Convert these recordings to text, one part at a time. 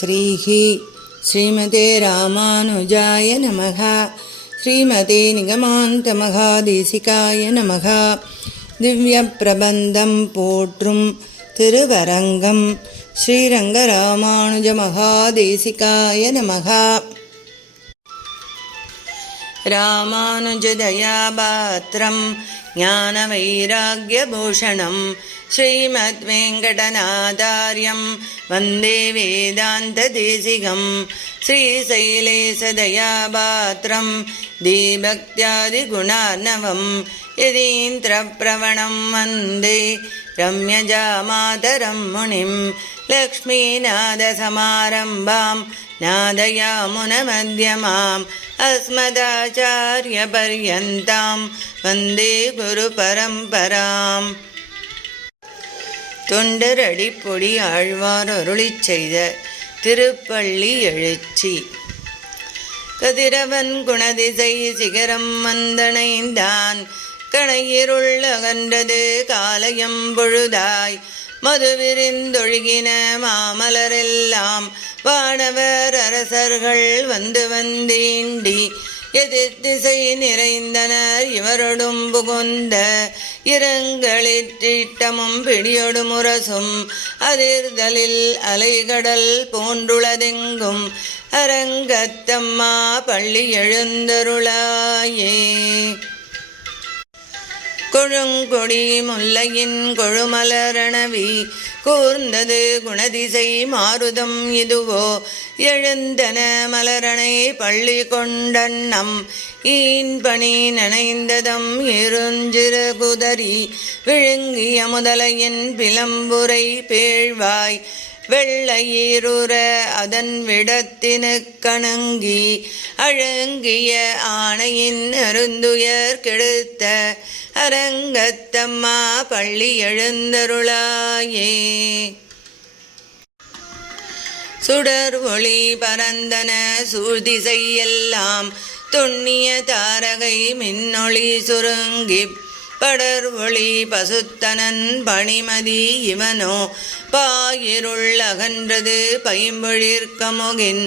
ஸ்ரீஹி ஸ்ரீமதே ராமானுஜாய நமக. ஸ்ரீமதே நிகமாந்த மகாதேசிகாய நமக. திவ்ய பிரபந்தம் போற்றும் திருவரங்கம். ஸ்ரீரங்க மகாதேசிகாய நமகா. रामानुजदयापात्रं ज्ञानवैराग्यभूषणं श्रीमद्वेङ्कटनाचार्यं वन्दे वेदान्तदेशिघं श्रीशैलेशदयापात्रं देभक्त्यादिगुणानवं यदीन्द्रप्रवणं वन्दे रम्यजामातरं मुनिं लक्ष्मीनादसमारम्भां नादयामुनमध्यमाम् अस्मदाचार्यपर्यन्तां वन्दे குருபரம்பராம் தொண்டரடிப்பொடி ஆழ்வார் அருளிச் செய்த திருப்பள்ளி எழுச்சி கதிரவன் குணதிசை சிகரம் வந்தணைந்தான் கணையிருள் அகன்றது காலையம் பொழுதாய். மது விரிந்தொழுகின மாமலரெல்லாம் வானவர் அரசர்கள் வந்து வந்தீண்டி. எதிர் திசை நிறைந்தனர் இவரொடும் புகுந்த இரங்களிற்றிட்டமும் பிடியொடு முரசும் அதிர்தலில் அலைகடல் போன்றுளதெங்கும் அரங்கத்தம்மா பள்ளி எழுந்தருளாயே. கொழுங்கொடி முல்லையின் கொழுமலரணவி கூர்ந்தது குணதிசை மாருதம் இதுவோ. எழுந்தன மலரணை பள்ளி கொண்டன்னம். ஈன்பணி நனைந்ததம் இருஞ்சிறு குதறி. விழுங்கிய முதலையின் பிளம்புரை பேழ்வாய். வெள்ளையீருற அதன் விடத்தினுக்கணுங்கி அழுங்கிய ஆணையின் அருந்துயர் கெடுத்த. அரங்கத்தம்மா பள்ளி எழுந்தருளாயே. சுடர் ஒளி பரந்தன சூதிசையெல்லாம் துண்ணிய தாரகை மின்னொளி சுருங்கி படர் ஒளி பசுத்தனன் பணிமதி இவனோ பாயிருள் அகன்றது பைம்பொழிற்கமுகின்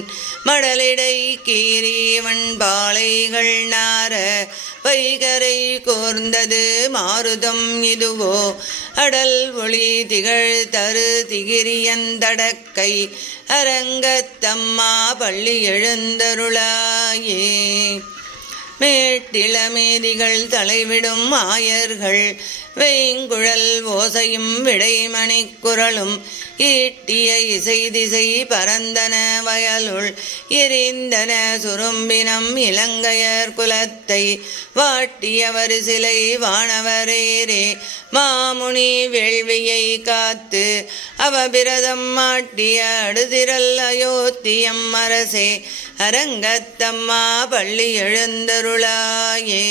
மடலிடை கீரீவன் பாலைகள் நார வைகரை கோர்ந்தது மாருதம் இதுவோ. அடல் ஒளி திகழ் தரு திகிரியந்தடக்கை அரங்கத்தம்மா பள்ளி எழுந்தருளாயே. மேட்டிளமேதிகள் தலைவிடும் ஆயர்கள் வேங்குழல் ஓசையும் விடைமணிக் குரலும் ஈட்டிய இசை திசை பரந்தன வயலுள் எரிந்தன சுரும்பினம் இலங்கையர் குலத்தை வாட்டியவர் சிலை வானவரேரே. மாமுனி வேள்வியை காத்து அவபிரதம் மாட்டிய அடுதிரல் அயோத்தியம் அரசே. அரங்கத்தம்மா பள்ளி எழுந்தருளாயே.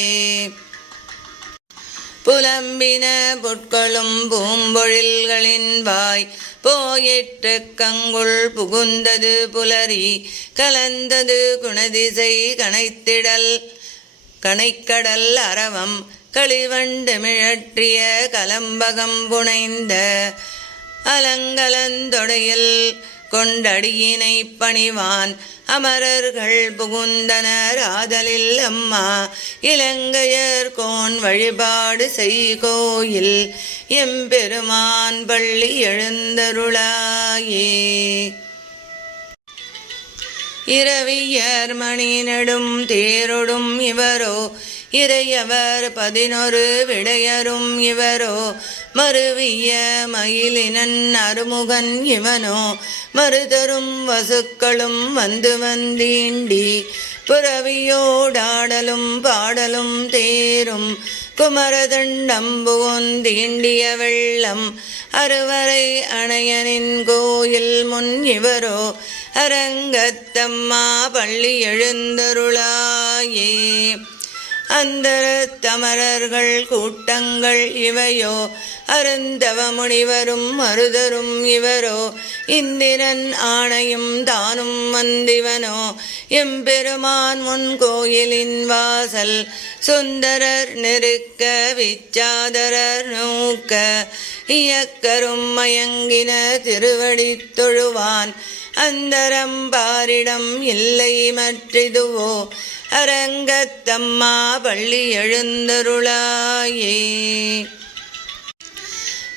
புலம்பின பொற்களும் பூம்பொழில்களின் வாய் போயிற்று கங்குள் புகுந்தது புலரி கலந்தது குணதிசை கனைத்திடல் கனைக்கடல் அரவம் களிவண்டு மிழற்றிய கலம்பகம் புனைந்த அலங்கலந்தொடையில் கொண்டடியினை பணிவான். அமரர்கள் புகுந்தனர் ஆதலில் அம்மா இலங்கையர் கோன் வழிபாடு செய் கோயில் எம்பெருமான் பள்ளி எழுந்தருளாயே. இரவியர் மணி நெடும் தேரொடும் இவரோ. இறையவர் பதினொரு விடையரும் இவரோ. மருவிய மயிலினன் அருமுகன் இவனோ மறுதரும் வசுக்களும் வந்து வந்தீண்டி. புறவியோடாடலும் பாடலும் தேரும் குமரதண்டம்புகொந்தீண்டிய வெள்ளம். அறுவரை அணையனின் கோயில் முன் இவரோ அரங்கத்தம்மா பள்ளி எழுந்தருளாயே. அந்தரத் தமரர்கள் கூட்டங்கள் இவையோ அருந்தவ முனிவரும் மருதரும் இவரோ இந்திரன் ஆணையும் தானும் வந்திவனோ எம்பெருமான் முன் கோயிலின் வாசல் சுந்தரர் நெருக்க விச்சாதரர் நூக்க இயக்கரும் மயங்கின திருவடி தொழுவான். அந்தரம் பாரிடம் இல்லை மற்றிதுவோ அரங்கத்தம்மா பள்ளி எழுந்தருளாயே.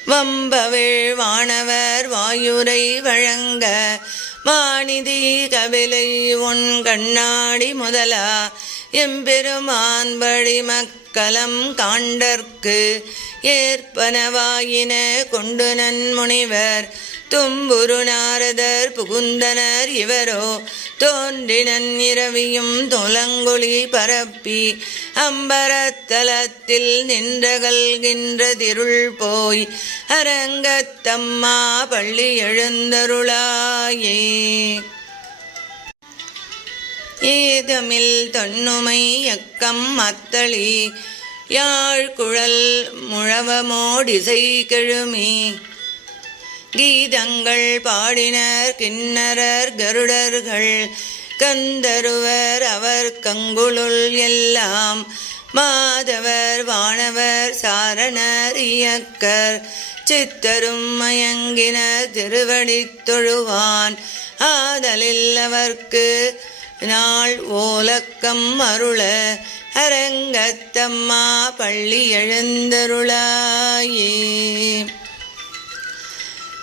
வம்பவிழ் வானவர் வாயுரை வழங்க வாணிதி கபிலை உன் கண்ணாடி முதலா. எம்பெருமான் வழி மக்கலம் காண்டற்கு ஏற்பனவாயின கொண்டு நன்முனிவர் தும்புரு நாரதர் புகுந்தனர் இவரோ. தோன்றினன் இரவியும் தொலங்குழி பரப்பி அம்பரத்தலத்தில் நின்றகல்கின்ற திருள் போய் அரங்கத்தம்மா பள்ளி எழுந்தருளாயே. ஏதமில் தொன்னுமை எக்கம் மத்தளி யாழ்குழல் முழவமோடிசை கெழுமி. கீதங்கள் பாடினர் கிண்ணரர் கருடர்கள். கந்தருவர் அவர் கங்குளுள் எல்லாம். மாதவர் வானவர் சாரணர் இயக்கர். சித்தரும் மயங்கினர் திருவடித் தொழுவான். ஆதலில் அவர்க்கு நாள் ஓலக்கம் அருள. அரங்கத்தம்மா பள்ளி எழுந்தருளாயே.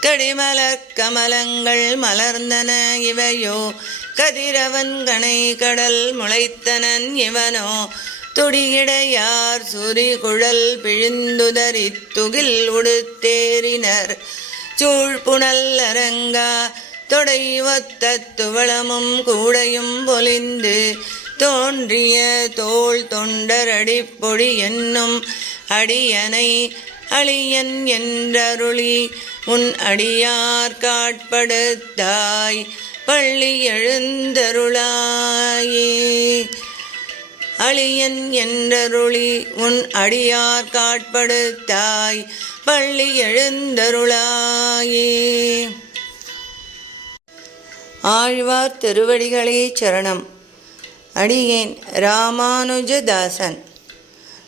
கடிமலர் கமலங்கள் மலர்ந்தன இவையோ. கதிரவன் கணை கடல் முளைத்தனன் இவனோ. துடியிடையார் சுரி குழல் பிழிந்துதறி துகில் உடுத்தேறினர். சூழ்புணல் அரங்கா. தொடை ஒத்த துவளமும் கூடையும் பொலிந்து. தோன்றிய தோள் தொண்டரடிப்பொடி என்னும் அடியனை அழியன் என்றருளி உன் அடியார் காட்படுத்தாய். பள்ளி எழுந்தருளாயே. அழியன் என்றருளி உன் அடியார் காட்படுத்தாய். பள்ளி எழுந்தருளாயே. ஆழ்வார் திருவடிகளே சரணம். அடியேன் ராமானுஜதாசன்.